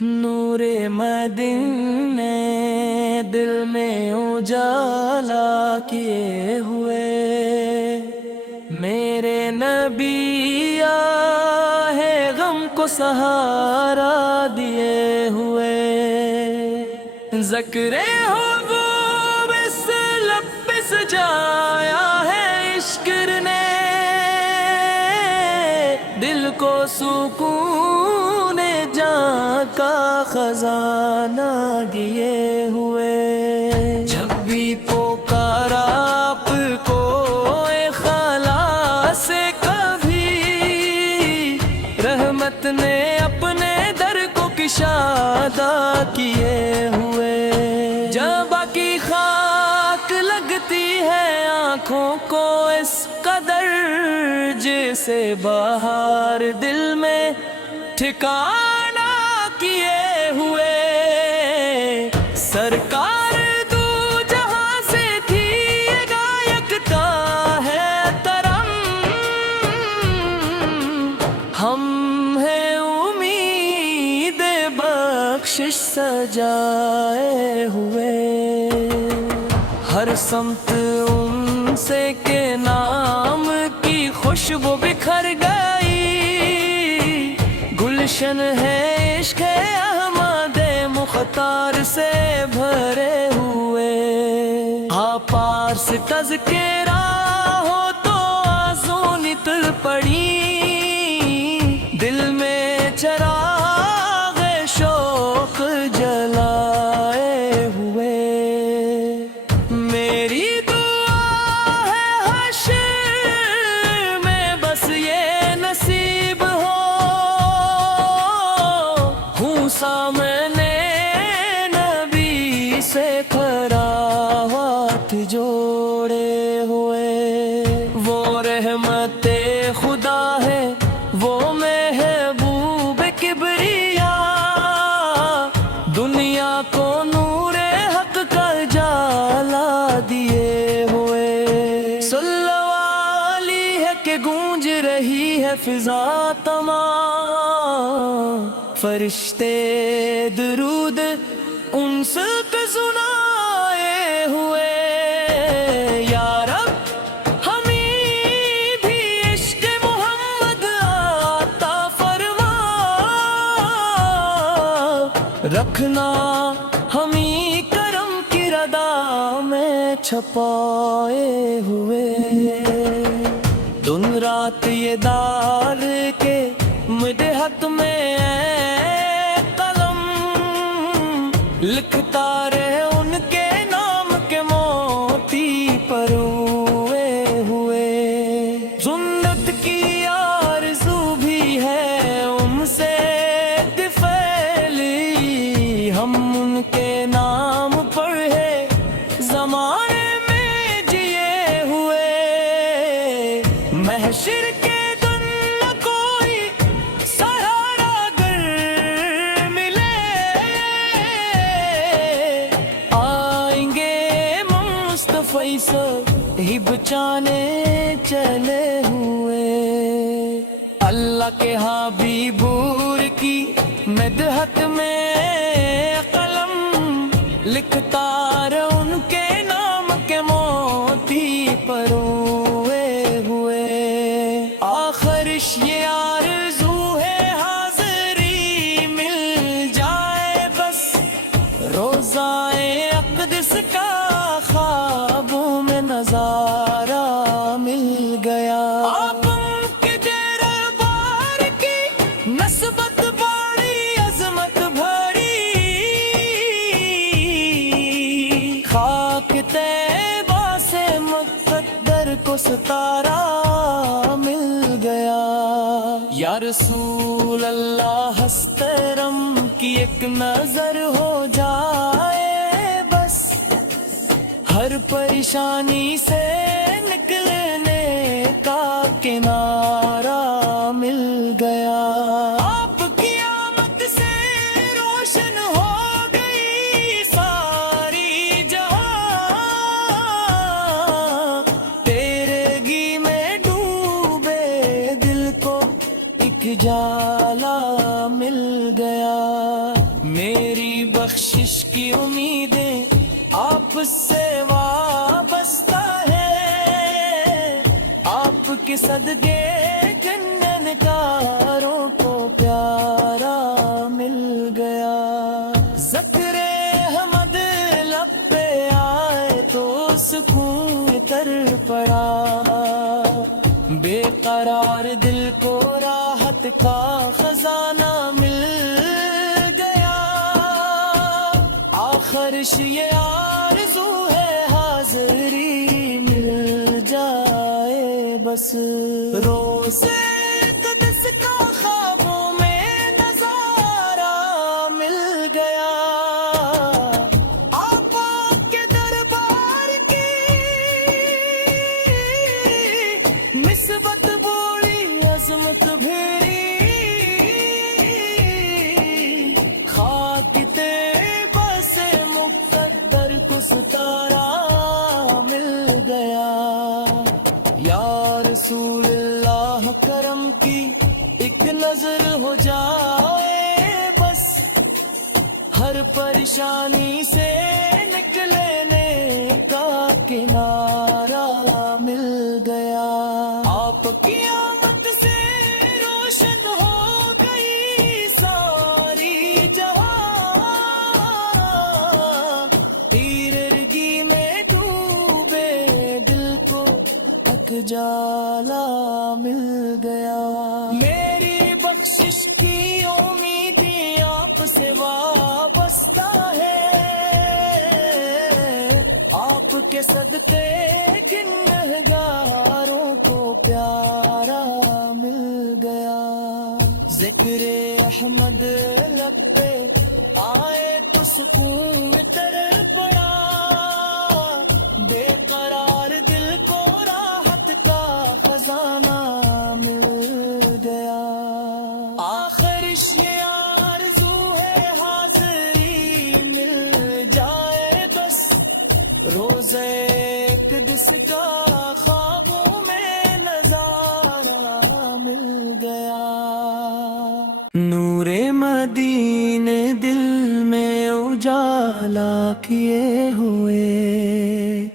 نورے مدینے دل میں اجالا کیے ہوئے، میرے نبی آہے غم کو سہارا دیے ہوئے، ذکر حبوب اس لب پہ سجایا ہے عشق نے، دل کو سکون جاں کا خزانہ دیے ہوئے، جب بھی پکارا آپ کو خلا سے کبھی، رحمت نے اپنے در کو کشادہ کیے ہوئے، جب باقی خاک لگتی ہے آنکھوں کو اس قدر، جیسے بہار دل میں ٹھکانہ کیے ہوئے، سرکار دو جہاں سے تھی یکتا ہے کرم، ہم ہیں امید بخشش سجائے ہوئے، ہر سمت ان سے کے نام کی خوشبو بکھر گئی، گلشن ہے عشق احمد مختار سے بھرے ہوئے، پارس تذکرہ ہو تو آنسو نتر پڑی، دل میں چراغ شوق جلائے ہوئے، میری دعا ہے حشر میں بس یہ نصیب سامنے نبی سے کھڑا ہاتھ جوڑے ہوئے، وہ رحمت خدا ہے وہ محبوب کبریا، دنیا کو نور حق کا جالا دیے ہوئے، صلی اللہ علیہ ہے کہ گونج رہی ہے فضا تمام، فرشتے درود ان سے پہ سنائے ہوئے، یا رب ہمیں بھی عشق محمد عطا فرما، رکھنا ہمیں کرم کی ردا میں چھپائے ہوئے، دن رات یہ دار کے مدحت میں لکھتا رہے ان کے نام کے موتی پروئے ہوئے، سنت کی آرزو بھی ہے ان سے پھیلی، ہم ان کے نام پڑھے زمانے میں جیے ہوئے، محشر کے ہی بچانے چلے ہوئے، اللہ کے حبیب کی مدحت میں قلم لکھتا رہے ان کے نام کے موتی پروئے ہوئے، آخرش یہ آرزو ہے حاضری مل جائے بس، روزائے اقدس کا خوابوں میں نظارہ مل گیا، آپ کے دربار کی نسبت بڑی عظمت بھری، خاک طیبہ سے مقدر کو ستارہ مل گیا، یا رسول اللہ ہسترم کی ایک نظر ہو جائے بس، ہر پریشانی سے نکلنے کا کنارہ مل گیا، آپ کی آمد سے روشن ہو گئی ساری جہاں، تیرگی میں ڈوبے دل کو ایک جالا مل گیا۔ میری بخشش کی امیدیں آپ سے وابستہ ہے، آپ کے صدقے جننکاروں کو پیارا مل گیا۔ ذکر احمد لب پہ آئے تو سکون تر پڑا، بے قرار دل کو راحت کا خزانہ مل گیا۔ آخرش یہ آرزو ہے حاضری مل جائے بس، روزے قدس کا خوابوں میں نظارہ مل گیا۔ آپ کے دربار کی نسبت بوڑی عظمت بھیری، خاک طیبہ سے مقدر کو ستارہ مل گیا۔ یا رسول اللہ کرم کی ایک نظر ہو جائے بس، ہر پریشانی سے نکلنے کا کنارہ مل گیا۔ آپ کی آمد سے روشن ہو گئی ساری جہاں، تیرگی میں ڈوبے دل کو اک جالا مل گیا۔ میری بخشش کی امیدیں آپ سے وابستہ ہے، آپ کے صدقے گنہگاروں کو پیارا مل گیا۔ ذکر احمد لب پہ آئے تو سکون تر پڑا، بے قرار دل کو راحت کا خزانہ مل گیا۔ آخرش یہ آرزو ہے حاضری مل جائے بس، روزے قدس کا خوابوں میں نظارہ مل گیا۔ نور مدینے دل میں اجالا کیے ہوئے،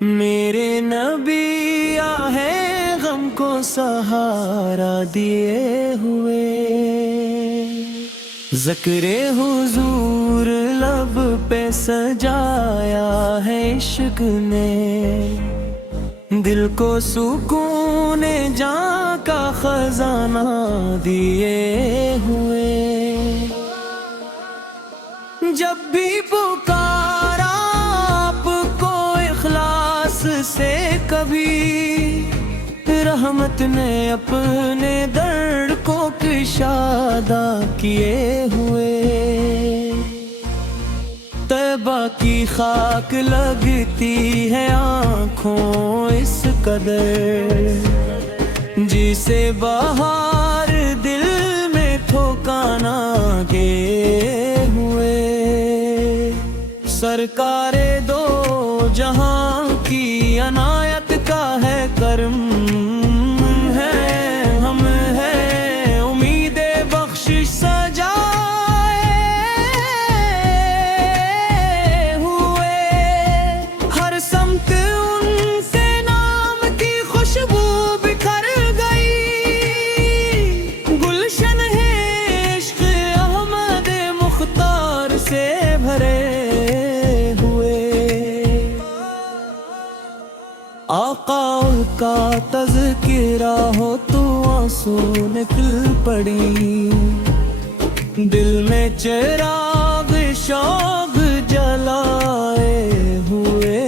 میرے نبی ہے غم کو سہارا دیے ہوئے۔ ذکر حضور لب پہ سجایا ہے عشق نے، دل کو سکون جاں کا خزانہ دیے ہوئے۔ جب بھی پکارا آپ کو اخلاص سے کبھی، رحمت نے اپنے درد کو کشادہ کیے ہوئے۔ طیبہ کی خاک لگتی ہے آنکھوں اس قدر، جسے بہار دل میں ٹھکانا گئے ہوئے۔ سرکار دو جہاں کی عنایت کا ہے کرم، ہے ہم ہے امید بخشش سجائے ہوئے۔ ہر سمت ان کے نام کی خوشبو بکھر گئی، گلشن ہے عشق احمد مختار سے بھرے ہوئے۔ آقا کا تذکرہ ہو تو آنسو نکل پڑی، دل میں چراغ شوق جلائے ہوئے۔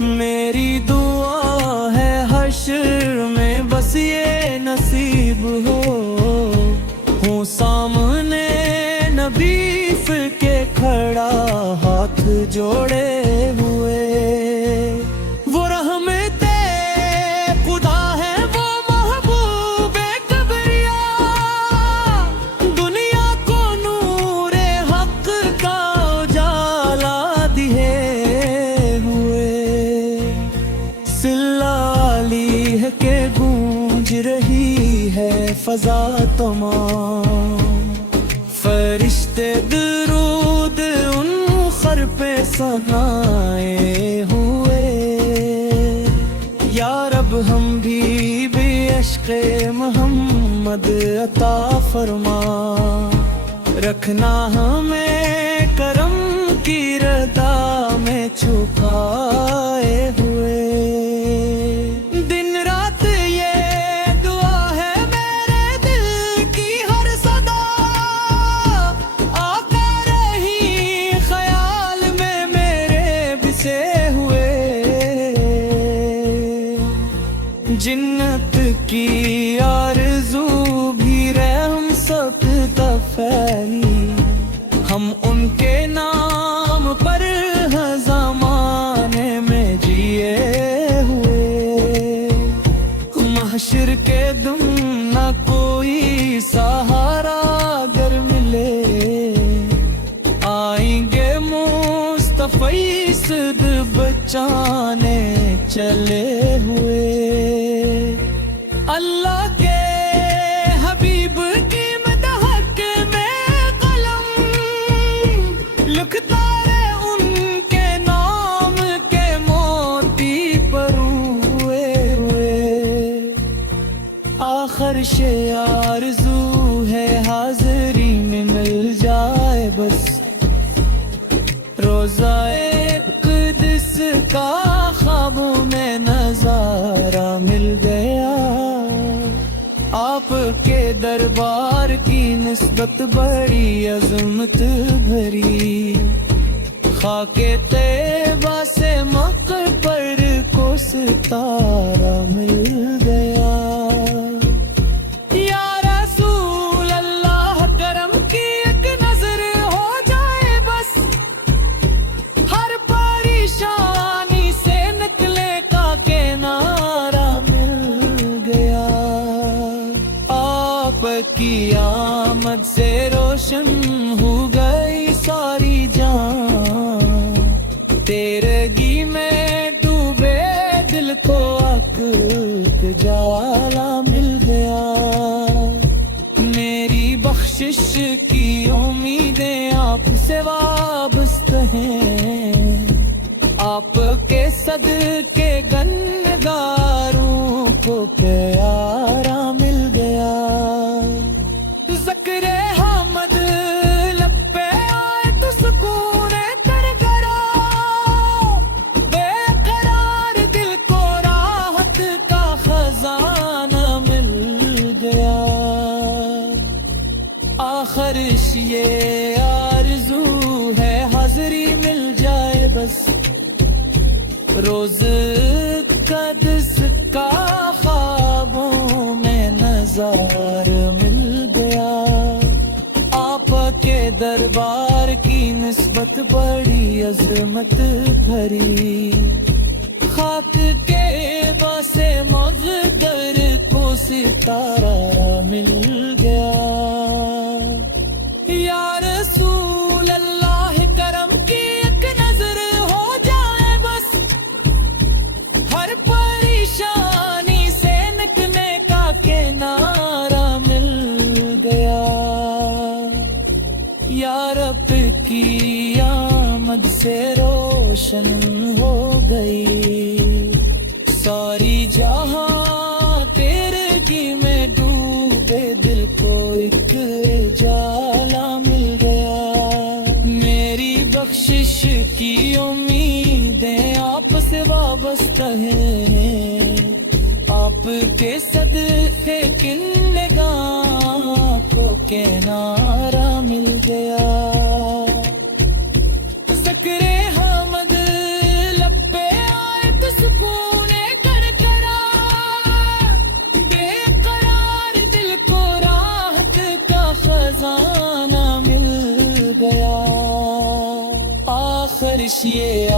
میری دعا ہے حشر میں بس یہ نصیب ہو سامنے نبی کے کھڑا ہاتھ جوڑے ہوئے۔ وہ رحمت خدا ہے، وہ محبوب کبریا، دنیا کو نور حق کا اجالا دیے ہوئے۔ صلہ علیہ کے گونج رہی ہے فضا تمام، درود ان خر پہ سنائے ہوئے، یا رب ہم بھی عشق محمد عطا فرما، رکھنا ہمیں کرم کی رضا میں چھپائے ہوئے۔ دن رات یہ دعا ہے میرے دل کی ہر صدا، آقا رہی خیال میں میرے بسے ہوئے، جنت کی آرزو بھی رحم سب پھیلی، ہم ان کے نام پر زمانے میں جیے ہوئے، محشر کے دم نہ کوئی سہارا گر ملے، آئیں گے مصطفی صد بچانے چلے ہوئے۔ اللہ کے حبیب کی مدحت میں قلم لکھتا ہے ان کے نام کے موتی پروئے ہوئے، آخر سے آرزو ہے حاضری میں مل جائے بس، روزہ قدس کا خوابوں میں نظارہ مل گیا، آپ کے دربار کی نسبت بڑی عظمت بھری، خاک طیبہ سے مقبر کو ستارہ مل گیا۔ یا رسول اللہ کرم کی ایک نظر ہو جائے بس، ہر پریشانی سے نکلے کا کنارہ مل گیا، آپ کی آمد سے روشن ہو گئی ساری جان، تیرگی میں ڈوبے دل کو عقل جالا مل گیا، میری بخشش کی امیدیں آپ سے وابستہ ہیں، آپ کے صدقے گنہگاروں کو پیارا مل گیا، ذکر حمد لب پہ آئے تو سکون کرگرا، بے قرار دل کو راحت کا خزانہ مل گیا، آخر یہ آرزو ہے حاضری مل جائے بس، روز قدس کا خوابوں میں نظار مل گیا، آپ کے دربار کی نسبت بڑی عظمت بھری، خاک کے باسے مقدر کو ستارہ مل گیا۔ یا رسول اللہ کرم کی ایک نظر ہو جائے بس، ہر پریشانی سے نکلنے کا کنارہ مل گیا، یا رب کی آمد سے روشن ہو گئی ساری جہاں، تیرگی میں ڈوبے دل کو ایک جالا مل گیا، میری بخشش کی امیدیں آپ سے وابستہ ہیں، آپ کے صدقے کن نگاہ کو کنارہ مل گیا، ذکر حمد لب پہ آئے تو سکون کرگرا، بے قرار دل کو راحت کا خزانہ مل گیا، آخر یہ